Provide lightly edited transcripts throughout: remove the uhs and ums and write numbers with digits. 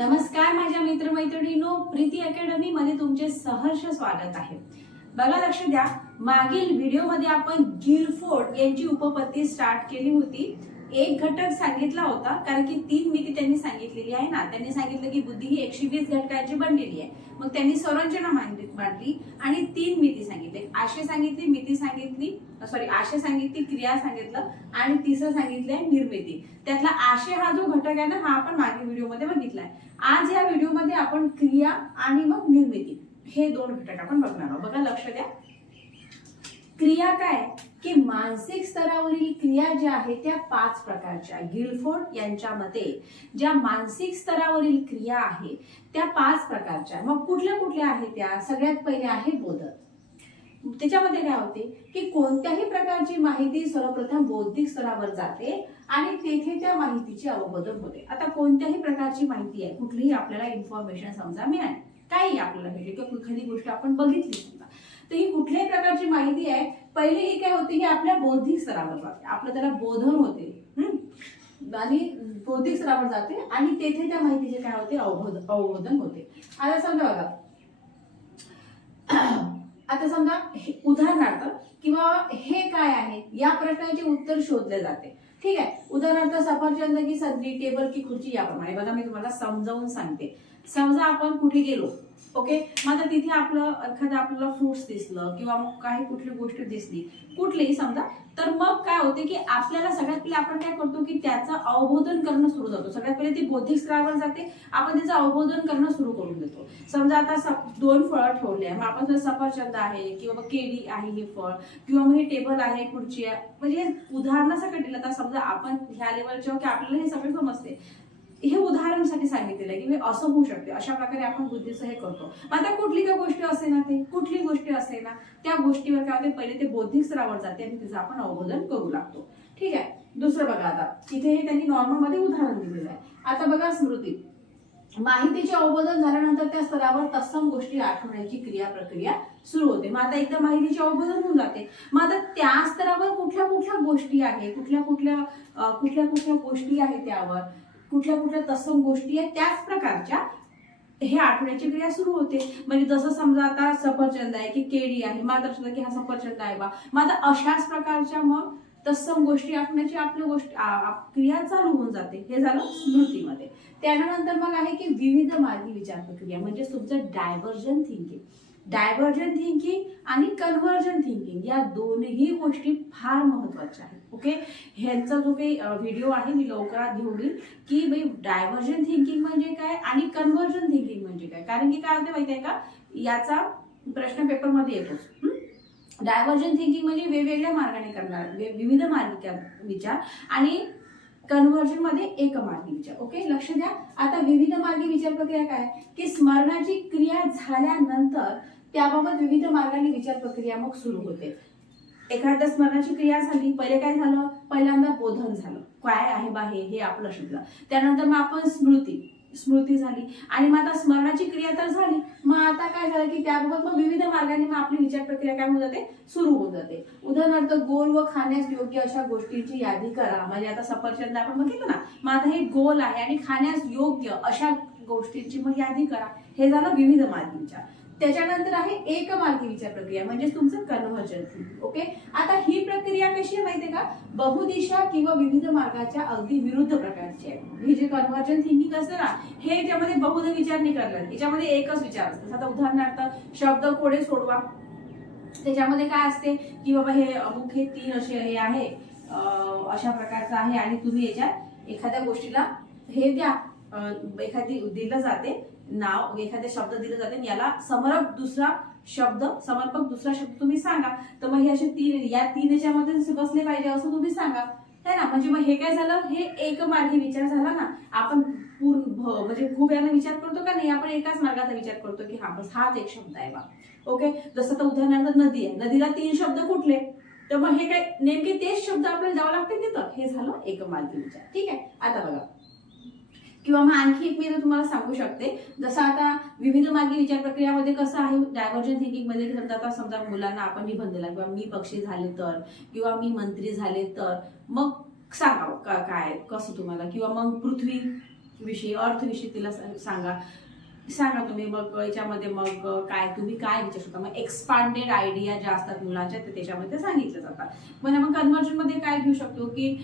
नमस्कार माझ्या मित्रमैत्रिणींनो, प्रीती अकॅडमी मध्ये तुमचे सहर्ष स्वागत आहे। बघा, लक्ष द्या, मागील व्हिडिओ मध्ये आपण गिलफोर्ड यांची उपपत्ती स्टार्ट केली होती। एक घटक सांगितला होता, कारण की 3 मिती त्यांनी सांगितलेली आहे ना। त्यांनी सांगितलं की बुद्धी ही 120 घटकांची बनलेली आहे। मग त्यांनी संरचना मांडली आणि 3 मिती सांगितले, आशय सांगितली, मिती सांगितली, आशय सांगितली, क्रिया सांगितलं आणि तिसरं सांगितलंय निर्मिती। त्यातला आशय हा जो घटक आहे ना, हा आपण मागील व्हिडिओ मध्ये बघितलाय। आज या व्हिडिओ मध्ये आपण क्रिया आणि मग निर्मिती हे 2 घटक आपण बघणार आहोत। बघा, लक्ष द्या, क्रिया काय की मानसिक स्तरावरील क्रिया ज्या आहेत त्या 5 प्रकारच्या। गिलफोर्ड यांच्या मते ज्या मानसिक स्तरावरील क्रिया आहेत त्या 5 प्रकारच्या। मग कुठल्या कुठल्या आहेत त्या? सगळ्यात पहिले आहे बोधक। त्याच्यामध्ये काय होते की कोणत्याही प्रकारची माहिती सर्वप्रथम बौद्धिक स्तरावर जाते आणि तेथे त्या माहितीचे अवबोधन होते। आता कोणत्याही प्रकारची माहिती आहे, कुठलीही आपल्याला इन्फॉर्मेशन समजा मिळाली, काही आपल्याला भेटली किंवा एखादी गोष्ट आपण बघितली समजा, तर ही कुठल्याही प्रकारची माहिती आहे, पहिले ही काय होती की आपल्या बौद्धिक स्तरावर जाते, आपलं त्याला बोधन होते आणि बौद्धिक स्तरावर जाते आणि तेथे त्या माहितीचे काय होते, अवबोधन होते। आता समजा बघा, आता समजा उदाहरणार्थ किंवा हे काय आहे या प्रश्नाचे उत्तर शोधले जाते। ठीक आहे, उदाहरणार्थ सफरचंद की संत्री, टेबल की खुर्ची याप्रमाणे। बघा, मी तुम्हाला समजावून सांगते। समजा आपण कुठे गेलो, ओके, मग आता तिथे एखादं आपल्याला फ्रुट्स दिसलं किंवा मग काही कुठली गोष्ट दिसली, कुठलीही समजा, तर मग काय होते की आपल्याला सगळ्यात पहिले आपण काय करतो की त्याचं अवबोधन करणं सुरू जातो। सगळ्यात पहिले ती बौद्धिक स्तरावर जाते, आपण त्याचं अवबोधन करणं सुरू करून देतो। समजा आता 2 फळं ठेवली आहे, मग आपण सफरचंद आहे किंवा केळी आहे हे फळ, किंवा मग हे टेबल आहे, खुर्ची आहे, म्हणजे उदाहरणासाठी दिलं। आता समजा आपण ह्या लेवलच्या की आपल्याला हे सगळं समजते, हे उदाहरणासाठी सांगितलेलं आहे की असं होऊ शकते, अशा प्रकारे आपण बुद्धीचं हे करतो। आता कुठली काही गोष्ट असे ना, ते कुठली गोष्ट असे ना, त्या गोष्टीवर काय होते, पहिले ते बौद्धिक स्तरावर जाते आणि तिचं आपण अवबोधन करू लागतो। ठीक आहे, दुसरं बघा, आता इथे हे त्यांनी नॉर्मल मध्ये उदाहरण दिलेलं आहे। आता बघा, स्मृती, माहितीचे अवबोधन झाल्यानंतर त्या स्तरावर तत्सम गोष्टी आठवण्याची प्रक्रिया सुरू होते। मग आता एकदा माहितीचे अवबोधन होऊन जाते, मग आता त्या स्तरावर कुठल्या कुठल्या गोष्टी आहेत, कुठल्या कुठल्या गोष्टी आहेत, त्यावर कुठल्या तत्सम गोष्टी आहेत, त्याच प्रकारच्या हे आठवण्याची क्रिया सुरू होते। म्हणजे जसं समजा आता सफरचंद आहे की केळी आहे, मग आता की हा सफरचंद आहे बा, मग आता अशाच प्रकारच्या मग तत्सम गोष्टी आठवण्याची आपली क्रिया चालू होऊन जाते। हे झालं स्मृतीमध्ये। त्यानंतर मग आहे की विविध मार्गी विचार प्रक्रिया, म्हणजे तुमचं डायव्हर्जन थिंकिंग आणि कन्व्हर्जन थिंकिंग या दोन्ही गोष्टी फार महत्वाच्या आहेत। ओके, ह्यांचा जो काही व्हिडिओ आहे मी लवकरात घेऊन येईल की भाई डायव्हर्जन थिंकिंग म्हणजे काय आणि कन्व्हर्जन थिंकिंग म्हणजे काय। कारण की काय होते माहिती आहे का, याचा प्रश्न पेपर मध्ये येतोच। डायव्हर्जन थिंकिंग म्हणजे वेगवेगळ्या मार्गाने करणार, विविध मार्गी विचार, आणि कन्व्हर्जन मध्ये एकमार्गी विचार। ओके, लक्ष द्या। आता विविध मार्गी विचार प्रक्रिया काय की स्मरणाची क्रिया झाल्यानंतर त्याबाबत विविध मार्गाने विचार प्रक्रिया मग सुरू होते। एखाद्या स्मरणाची क्रिया झाली, पहिले काय झालं, पहिल्यांदा बोधन झालं, काय आहे बा हे आपलं लक्षात। त्यानंतर मग आपण स्मृती झाली, आणि मग आता स्मरणाची क्रिया तर झाली, मग आता काय झालं की त्याबाबत मग विविध मार्गाने मग आपली विचार प्रक्रिया काय होऊन जाते, सुरू होऊन जाते। उदाहरणार्थ, गोल व खाण्यास योग्य अशा गोष्टींची यादी करा। म्हणजे आता सफरचंद आपण बघितलं ना, मग आता हे गोल आहे आणि खाण्यास योग्य अशा गोष्टींची मग यादी करा। हे झालं विविध मार्गी विचार। त्याच्यानंतर आहे एकमार्गी विचार प्रक्रिया, म्हणजे तुमचं कन्व्हर्जन थिंकिंग। ओके, आता ही प्रक्रिया कशी आहे माहितीये का, बहुदिशा किंवा विविध मार्गाच्या अगदी विरुद्ध प्रकारची आहे। ही जे कन्व्हर्जन थिंकिंग असतं ना, हे त्यामध्ये बहुध विचार नाही करणार, याच्यामध्ये एकच विचार असतो। आता उदाहरणार्थ, शब्द कोडे सोडवा, त्याच्यामध्ये काय असते की बाबा हे अमुक हे 3 असे हे आहे, अशा प्रकारचं आहे, आणि तुम्ही याच्यात एखाद्या गोष्टीला हे द्या, एखादी दिलं जाते नाव, एखादे शब्द दिले जाते, याला समर्पक दुसरा शब्द तुम्ही सांगा। तर मग हे असे 3 या 3 याच्यामध्ये बसले पाहिजे असं तुम्ही सांगा, है ना। म्हणजे मग हे काय झालं, हे एकमार्गी विचार झाला ना। आपण म्हणजे खूप याला विचार करतो का नाही, आपण एकाच मार्गाचा विचार करतो की हा बस हाच एक शब्द आहे बा। ओके, जसं तर उदाहरणार्थ नदी आहे, नदीला 3 शब्द कुठले, तर मग हे काय नेमके तेच शब्द आपल्याला द्यावं लागते तिथं, हे झालं एकमार्गी विचार। ठीक आहे, आता बघा, किंवा मग आणखी एक मी तुम्हाला सांगू शकते, जसं आता विविध मार्गी विचार प्रक्रियामध्ये कसं आहे, डायव्हर्जन थिंकिंग मध्ये समजा मुलांना आपण निबंध दिला, किंवा मी पक्षी झाले तर, किंवा मी मंत्री झाले तर, मग सांगा काय कसं तुम्हाला, किंवा मग पृथ्वी विषयी अर्थविषयी तिला सांगा तुम्ही. मग याच्यामध्ये मग काय तुम्ही काय विचारू शकता, मग एक्सपांडेड आयडिया ज्या असतात मुलांच्या ते त्याच्यामध्ये सांगितलं जातात. पण आपण कन्व्हर्जन मध्ये काय घेऊ शकतो की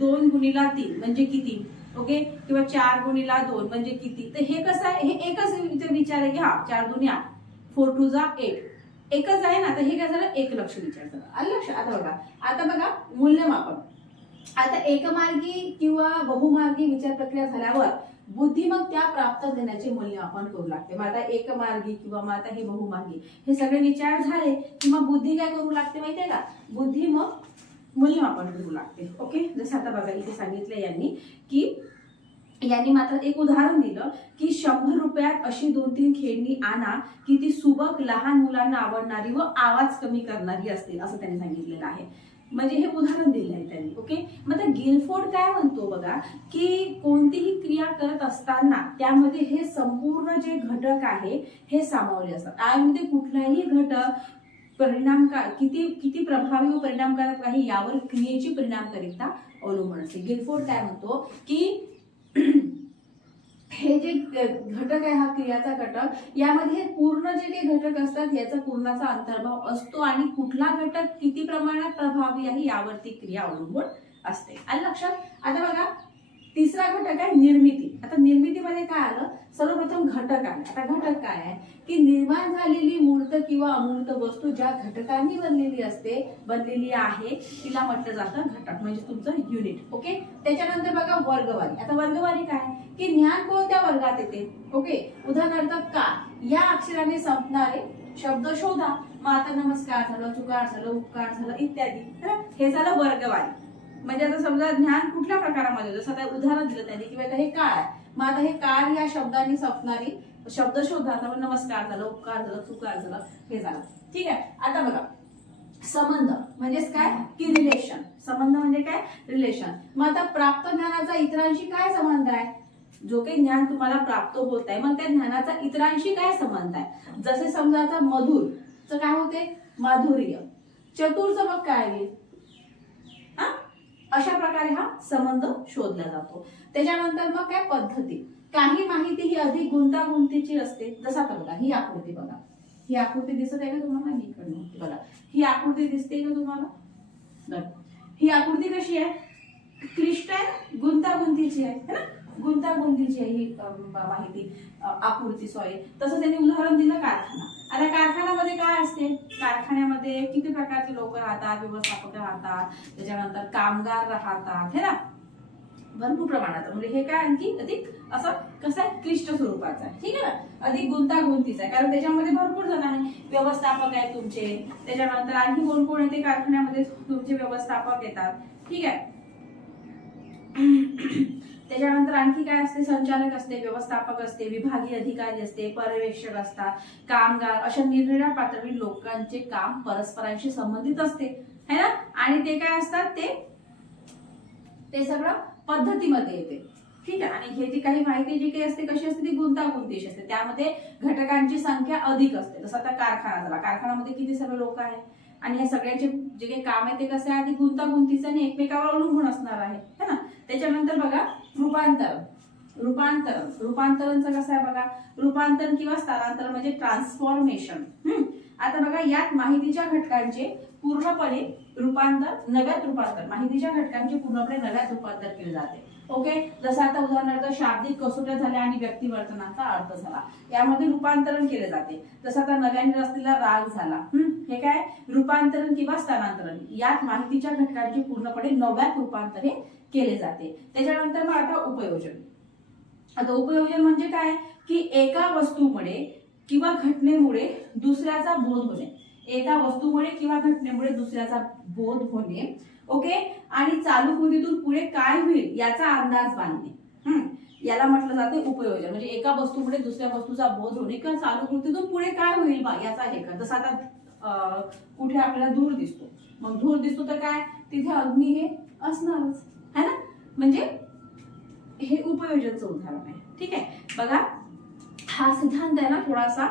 2 गुणिला 3 म्हणजे किती, ओके, किंवा 4 गुणिला 2 म्हणजे किती. तर हे कसं आहे, हे एकच विचार आहे की हा 4 2 8 4 2 8 एकच आहे ना. तर हे काय झालं, एक लक्ष विचार झालं. आलं लक्ष. आता बघा मूल्यमापन. आता एकमार्गी किंवा बहुमार्गी विचार प्रक्रिया झाल्यावर बुद्धी मग त्या प्राप्त ज्ञानाचे मूल्यमापन करू लागते. मग आता एकमार्गी किंवा मग आता हे बहुमार्गी हे सगळे विचार झाले की मग बुद्धी काय करू लागते माहितीये का, बुद्धी मग मूल्यमापन करू लागते. ओके, जसं आता बघा इथे सांगितलं यांनी मात्र एक उदाहरण दिलं की 100 रुपयात अशी 2-3 खेळणी आणा की ती सुबक, लहान मुलांना आवडणारी व आवाज कमी करणारी असतील, असं त्यांनी सांगितलेलं आहे. म्हणजे हे उदाहरण दिलं आहे त्यांनी. ओके, मग गिलफोर्ड काय म्हणतो बघा की कोणतीही क्रिया करत असताना त्यामध्ये हे संपूर्ण जे घटक आहे हे सामावले असतात. त्यामध्ये कुठलाही घटक किती प्रभावी व परिणामकारक आहे यावर क्रियेची परिणामकारिता अवलंबून असते. गिलफोर्ड काय म्हणतो की हे जे घटक आहे, हा क्रियाचा घटक, यामध्ये पूर्ण जे काही घटक असतात याचा पूर्णाचा अंतर्भाव असतो आणि कुठला घटक किती प्रमाणात प्रभावी आहे यावरती क्रिया अवलंबून असते. आलं लक्षात. आता बघा तिसरा घटक आहे निर्मिती. आता निर्मितीमध्ये काय आलं, सर्वप्रथम घटक आले. आता घटक काय आहे की निर्माण झालेली मूर्त किंवा अमूर्त वस्तू ज्या घटकांनी बनलेली आहे तिला म्हटलं जातं घटक, म्हणजे तुमचं युनिट. ओके, त्याच्यानंतर बघा वर्गवारी. आता वर्गवारी काय की ज्ञान कोणत्या वर्गात येते. ओके, उदाहरणार्थ का या अक्षराने संपणारे शब्द शोधा. मग आता नमस्कार झालं, चुकार झालं, उपकार झालं इत्यादी. हे झालं वर्गवारी. म्हणजे आता समजा ज्ञान कुठल्या प्रकारामध्ये, जसं आता उदाहरण दिलं त्यांनी की आता हे काळ आहे, मग आता हे काळ या शब्दांनी संपणारी शब्द शोधा. नमस्कार झालं, उपकार झालं, चुकार झालं, हे झालं. ठीक आहे. आता बघा संबंध म्हणजेच काय की रिलेशन. संबंध म्हणजे काय, रिलेशन. मग आता प्राप्त ज्ञानाचा इतरांशी काय संबंध आहे, जो काही ज्ञान तुम्हाला प्राप्त होत आहे मग त्या ज्ञानाचा इतरांशी काय संबंध आहे. जसे समजा आता मधुरचं काय होते, माधुर्य. चतुरचं मग काय येईल, अशा प्रकारे हा संबंध शोधला जातो. त्याच्यानंतर मग काय पद्धती. काही माहिती ही अधिक गुंतागुंतीची असते. जसं आता बघा ही आकृती बघा, ही आकृती दिसत आहे का तुम्हाला, मी इकडे बघा ही आकृती दिसते का तुम्हाला. ही आकृती कशी आहे, क्लिष्ट आहे, गुंतागुंतीची आहे ना, गुंतागुंतीची आहे ही माहिती आकृती. सॉरी, तसं त्यांनी उदाहरण दिलं कारखाना. आता कारखान्यामध्ये काय असते, कारखान्यामध्ये किती प्रकारचे लोक राहतात, व्यवस्थापक राहतात, त्याच्यानंतर कामगार राहतात, है ना, भरपूर प्रमाणात. म्हणजे हे काय आणखी अधिक असं कसं आहे, क्लिष्ट स्वरूपाचं आहे. ठीक आहे ना, अधिक गुंतागुंतीचं आहे, कारण त्याच्यामध्ये भरपूर जण आहे. व्यवस्थापक आहेत तुमचे, त्याच्यानंतर आणखी कोण कोण येते कारखान्यामध्ये, तुमचे व्यवस्थापक येतात. ठीक आहे. त्याच्यानंतर आणखी काय असते, संचालक असते, व्यवस्थापक असते, विभागीय अधिकारी असते, पर्यवेक्षक असतात, कामगार. अशा निरनिराळ्या पातळीवर लोकांचे काम परस्परांशी संबंधित असते, है ना. आणि ते काय असतात, ते सगळं पद्धतीमध्ये येते. ठीक आहे. आणि हे जी काही माहिती जी काही असते कशी असते, ती गुंतागुंतीची असते. त्यामध्ये घटकांची संख्या अधिक असते. जसं आता कारखाना झाला, कारखान्यामध्ये किती सर्व लोक आहेत आणि हे सगळ्यांचे जे काही काम आहे ते कसं आहे, गुंतागुंतीचं आणि एकमेकावर अवलंबून असणार आहे, है ना. त्याच्यानंतर बघा रूपांतरणचं कसं आहे बघा, रूपांतरण किंवा स्थलांतरण म्हणजे ट्रान्सफॉर्मेशन. आता बघा यात माहितीच्या घटकांचे पूर्णपणे नव्यात रूपांतर, माहितीच्या घटकांचे पूर्णपणे नव्यात रूपांतर केले जाते. ओके, जसं आता उदाहरणार्थ शाब्दिक कसोट्या झाल्या आणि व्यक्तिवर्तनाचा अर्थ झाला, यामध्ये रूपांतरण केले जाते. जसं आता नव्याने रचलेला राग झाला, हे काय रूपांतरण किंवा स्थलांतरण. यात माहितीच्या घटकांचे पूर्णपणे नव्यात रूपांतर हे केले जाते. त्याच्यानंतर मग आता उपयोजन. आता उपयोजन म्हणजे काय की एका वस्तूमुळे किंवा घटनेमुळे दुसऱ्याचा बोध होणे, एका वस्तूमुळे किंवा घटनेमुळे दुसऱ्याचा बोध होणे. ओके, आणि चालू कृतीतून पुढे काय होईल याचा अंदाज बांधणे, याला म्हटलं जाते उपयोजन. म्हणजे एका वस्तूमुळे दुसऱ्या वस्तूचा बोध होणे किंवा चालू कृतीतून पुढे काय होईल बा याचा हे कर. जसं आता कुठे आपल्याला धूर दिसतो, मग धूर दिसतो तर काय तिथे अग्नी हे असणारच, है ना. म्हणजे हे उपयोजनचं उदाहरण आहे. ठीक आहे. बघा हा सिद्धांत आहे ना थोडासा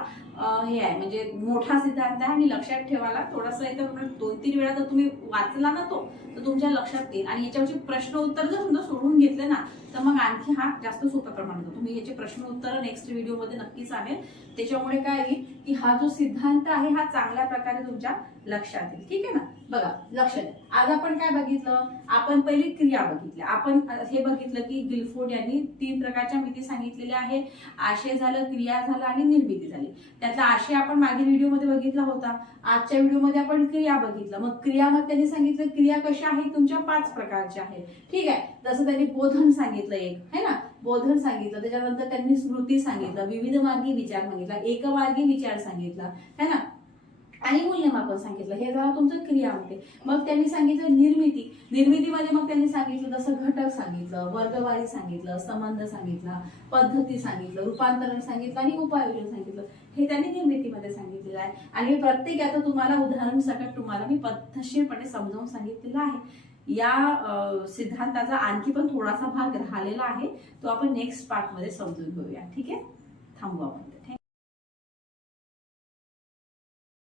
हे आहे, म्हणजे मोठा सिद्धांत आहे आणि लक्षात ठेवायला थोडासा इथं 2-3 वेळा जर तुम्ही वाचला ना तो तर तुमच्या लक्षात येईल. आणि याच्यावरचे प्रश्न उत्तर जर समजा सोडून घेतले ना तर मग आणखी हा जास्त सोप्या प्रमाणात होतो. तुम्ही याचे प्रश्न उत्तर नेक्स्ट व्हिडिओमध्ये नक्कीच आणेल. त्याच्यामुळे काय येईल की हा जो सिद्धांत आहे हा चांगल्या प्रकारे तुमच्या लक्षात येईल. ठीक आहे ना. बघा लक्ष द्या. आज आपण काय बघितलं, आपण पहिली क्रिया बघितल्या. आपण हे बघितलं की गिलफोर्ड यांनी 3 प्रकारच्या मिती सांगितलेल्या आहे. आशय झालं, क्रिया झालं आणि निर्मिती झाली. त्यातला आशय आपण मागील व्हिडिओमध्ये बघितला होता. आजच्या व्हिडिओमध्ये आपण क्रिया बघितलं. मग क्रिया मग त्यांनी सांगितलं क्रिया कशा आहेत तुमच्या 5 प्रकारच्या आहेत. ठीक आहे. जसं त्यांनी बोधन सांगितलं एक, है ना, बोधन सांगितलं. त्याच्यानंतर त्यांनी स्मृती सांगितलं, विविध मार्गी विचार सांगितला, एकमार्गी विचार सांगितला, है ना, आणि मूल्यमापन सांगितलं. हे झालं तुमचं क्रियामध्ये. मग त्यांनी सांगितलं निर्मिती. निर्मितीमध्ये मग त्यांनी सांगितलं जसं घटक सांगितलं, वर्गवारी सांगितलं, संबंध सांगितला, पद्धती सांगितलं, रूपांतरण सांगितलं आणि उपाययोजन सांगितलं. हे त्यांनी निर्मितीमध्ये सांगितलेलं आहे. आणि प्रत्येक आता तुम्हाला उदाहरण सकट तुम्हाला मी पद्धतशीरपणे समजावून सांगितलेलं आहे. या सिद्धांताचा आणखी पण थोडासा भाग राहिलेला आहे, तो आपण नेक्स्ट पार्ट मध्ये समजून घेऊया. ठीक आहे, थांबू आपण.